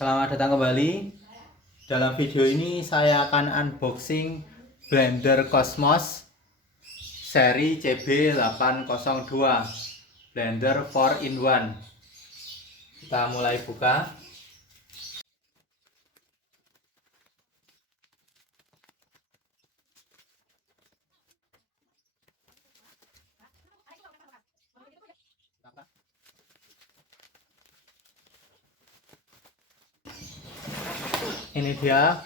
Selamat datang kembali. Dalam video ini saya akan unboxing blender Cosmos seri CB802 blender 4-in-1. Kita mulai buka. Ini dia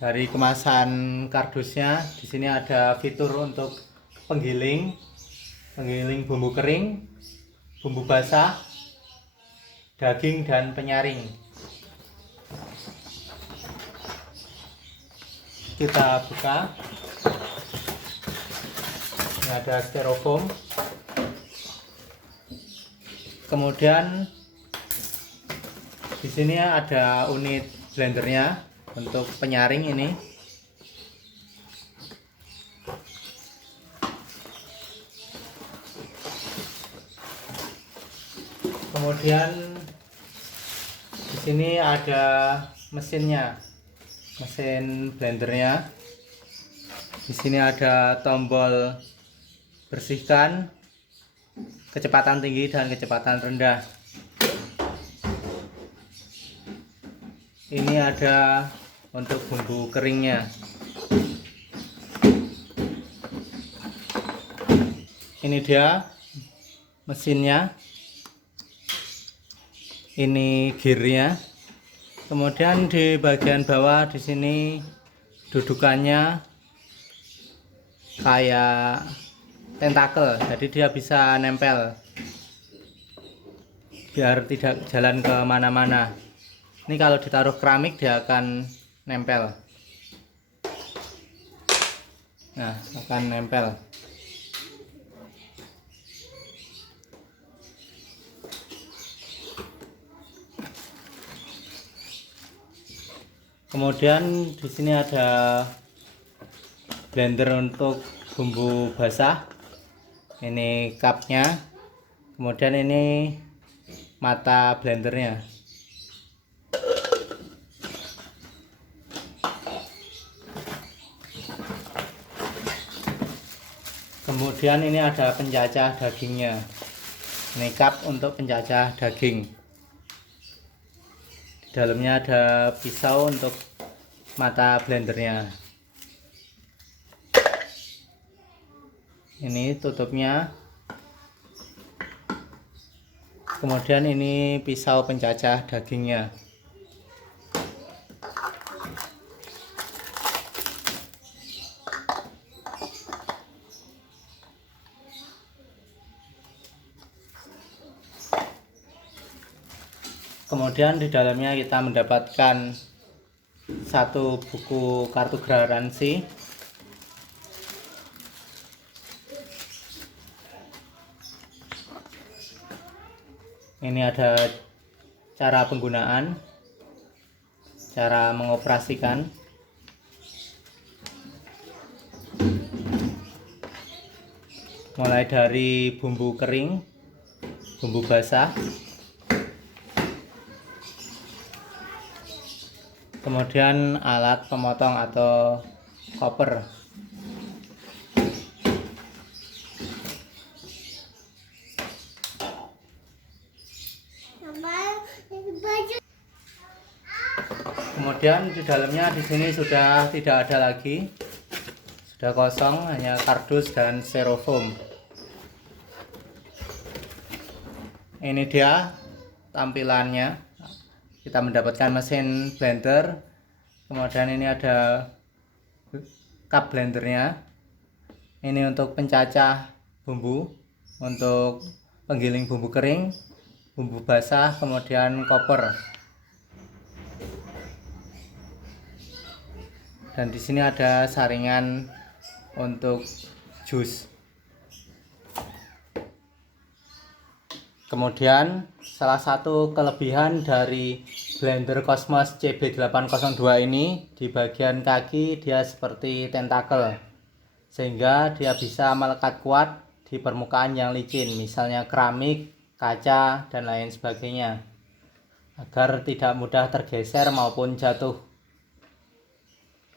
dari kemasan kardusnya. Di sini ada fitur untuk penggiling bumbu kering, bumbu basah, daging dan penyaring. Kita buka. Ini ada styrofoam. Kemudian di sini ada unit blendernya untuk penyaring ini. Kemudian di sini ada mesinnya, mesin blendernya. Di sini ada tombol bersihkan, kecepatan tinggi dan kecepatan rendah. Ini ada untuk bumbu keringnya. Ini dia mesinnya. Ini gearnya. Kemudian di bagian bawah di sini dudukannya kayak tentakel, jadi dia bisa nempel biar tidak jalan ke mana-mana. Ini kalau ditaruh keramik dia akan nempel. Nah, akan nempel. Kemudian di sini ada blender untuk bumbu basah. Ini cupnya. Kemudian ini mata blendernya. Kemudian ini ada pencacah dagingnya. Ini cup untuk pencacah daging. Di dalamnya ada pisau untuk mata blendernya. Ini tutupnya. Kemudian ini pisau pencacah dagingnya. Kemudian di dalamnya kita mendapatkan satu buku kartu garansi. Ini ada cara penggunaan, cara mengoperasikan. Mulai dari bumbu kering, bumbu basah, kemudian alat pemotong atau chopper. Kemudian di dalamnya di sini sudah tidak ada lagi, sudah kosong, hanya kardus dan styrofoam. Ini dia tampilannya. Kita mendapatkan mesin blender. Kemudian ini ada cup blendernya. Ini untuk pencacah bumbu, untuk penggiling bumbu kering, bumbu basah, kemudian koper. Dan di sini ada saringan untuk jus. Kemudian salah satu kelebihan dari blender Cosmos CB802 ini, di bagian kaki dia seperti tentakel, sehingga dia bisa melekat kuat di permukaan yang licin, misalnya keramik, kaca, dan lain sebagainya. agar tidak mudah tergeser maupun jatuh.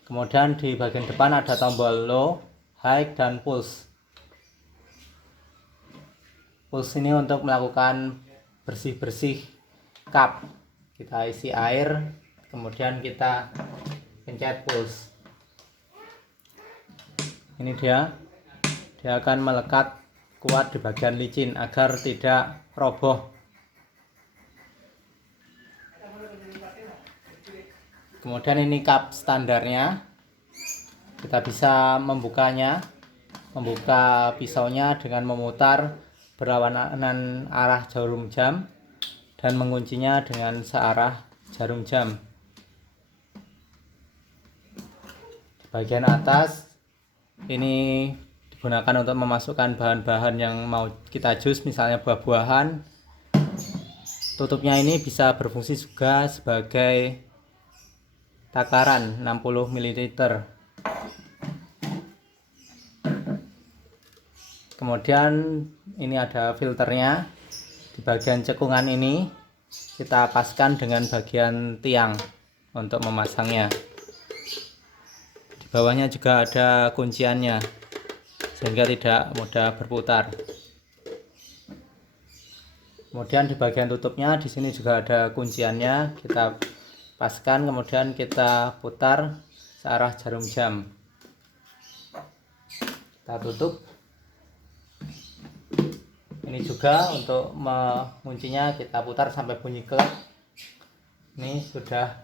Kemudian di bagian depan ada tombol low, high, dan pulse. Pulse ini untuk melakukan bersih-bersih kap. Kita isi air, kemudian kita pencet pulse. Ini dia akan melekat kuat di bagian licin agar tidak roboh. Kemudian ini kap standarnya, kita bisa membukanya, membuka pisaunya dengan memutar berlawanan arah jarum jam dan menguncinya dengan searah jarum jam. Di bagian atas ini digunakan untuk memasukkan bahan-bahan yang mau kita jus, misalnya buah-buahan. Tutupnya ini bisa berfungsi juga sebagai takaran 60 ml. Kemudian ini ada filternya. Di bagian cekungan ini kita paskan dengan bagian tiang untuk memasangnya. Di bawahnya juga ada kunciannya sehingga tidak mudah berputar. Kemudian di bagian tutupnya di sini juga ada kunciannya. Kita paskan, kemudian kita putar searah jarum jam. Kita tutup. Ini juga untuk menguncinya kita putar sampai bunyi klek. Ini sudah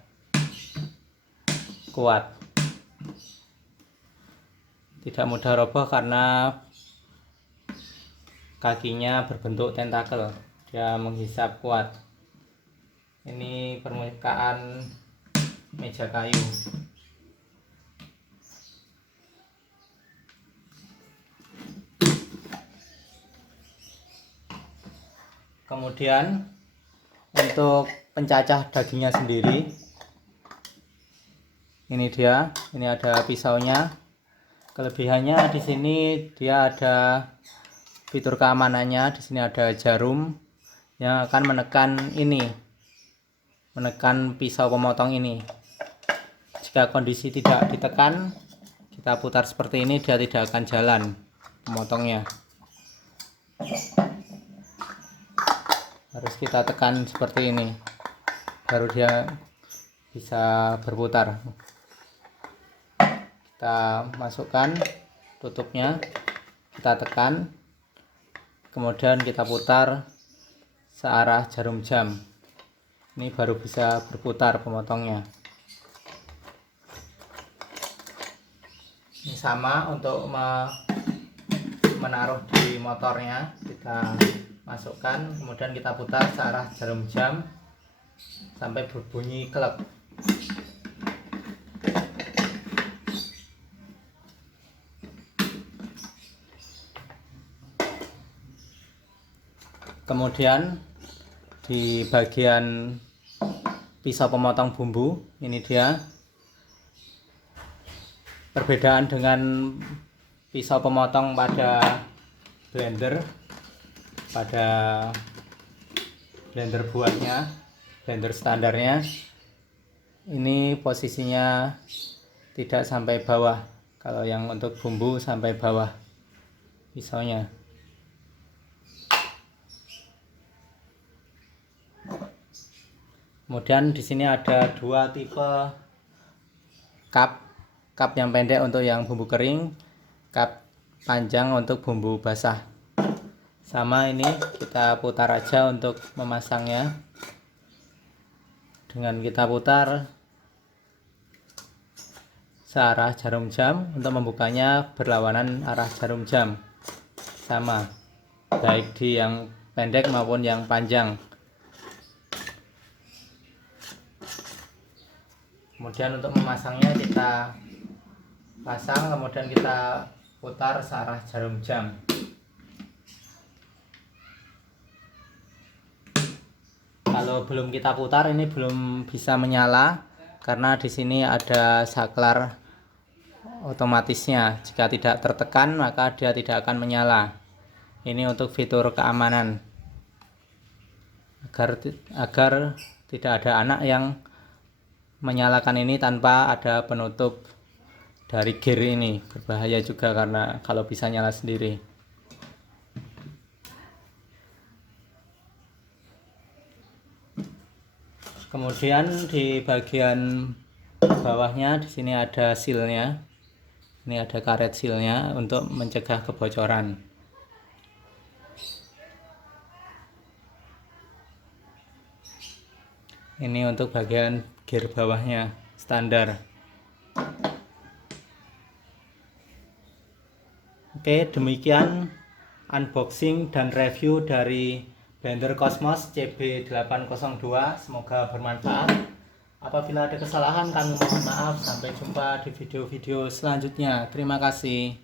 kuat. Tidak mudah roboh karena kakinya berbentuk tentakel. Dia menghisap kuat. Ini permukaan meja kayu. Kemudian untuk pencacah dagingnya sendiri, ini dia, ini ada pisaunya. Kelebihannya di sini dia ada fitur keamanannya. Di sini ada jarum yang akan menekan pisau pemotong ini. Jika kondisi tidak ditekan, kita putar seperti ini, dia tidak akan jalan pemotongnya. Harus kita tekan seperti ini, baru dia bisa berputar. Kita masukkan tutupnya, kita tekan, kemudian kita putar searah jarum jam. Ini baru bisa berputar pemotongnya. Ini sama untuk menaruh di motornya, kita masukkan, kemudian kita putar searah jarum jam sampai berbunyi klek. Kemudian di bagian pisau pemotong bumbu, ini dia. Perbedaan dengan pisau pemotong pada blender buatnya, blender standarnya, ini posisinya tidak sampai bawah. Kalau yang untuk bumbu sampai bawah pisaunya. Kemudian di sini ada dua tipe cup yang pendek untuk yang bumbu kering, cup panjang untuk bumbu basah. Sama, ini kita putar aja untuk memasangnya. Dengan kita putar searah jarum jam, untuk membukanya berlawanan arah jarum jam. Sama, baik di yang pendek maupun yang panjang. Kemudian untuk memasangnya kita pasang, kemudian kita putar searah jarum jam. Kalau belum kita putar, ini belum bisa menyala karena di sini ada saklar otomatisnya. Jika tidak tertekan maka dia tidak akan menyala. Ini untuk fitur keamanan agar tidak ada anak yang menyalakan ini tanpa ada penutup dari gear ini. Berbahaya juga karena kalau bisa nyala sendiri. Kemudian di bagian bawahnya di sini ada sealnya. Ini ada karet sealnya untuk mencegah kebocoran. Ini untuk bagian gear bawahnya standar. Oke, demikian unboxing dan review dari blender Cosmos CB802. Semoga bermanfaat. Apabila ada kesalahan kami mohon maaf. Sampai jumpa di video-video selanjutnya. Terima kasih.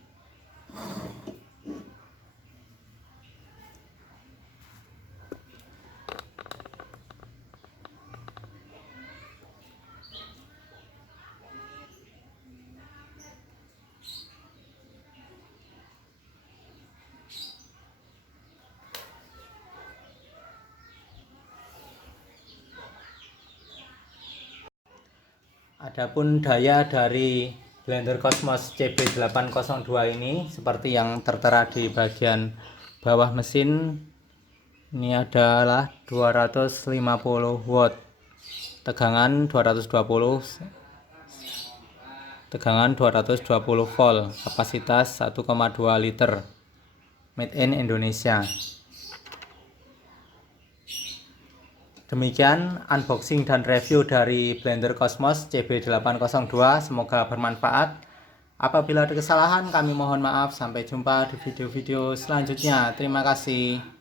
Adapun daya dari blender Cosmos CB802 ini seperti yang tertera di bagian bawah mesin. Ini adalah 250 watt, tegangan 220 volt, kapasitas 1,2 liter, made in Indonesia. Demikian unboxing dan review dari blender Cosmos CB802. Semoga bermanfaat. Apabila ada kesalahan kami mohon maaf. Sampai jumpa di video-video selanjutnya. Terima kasih.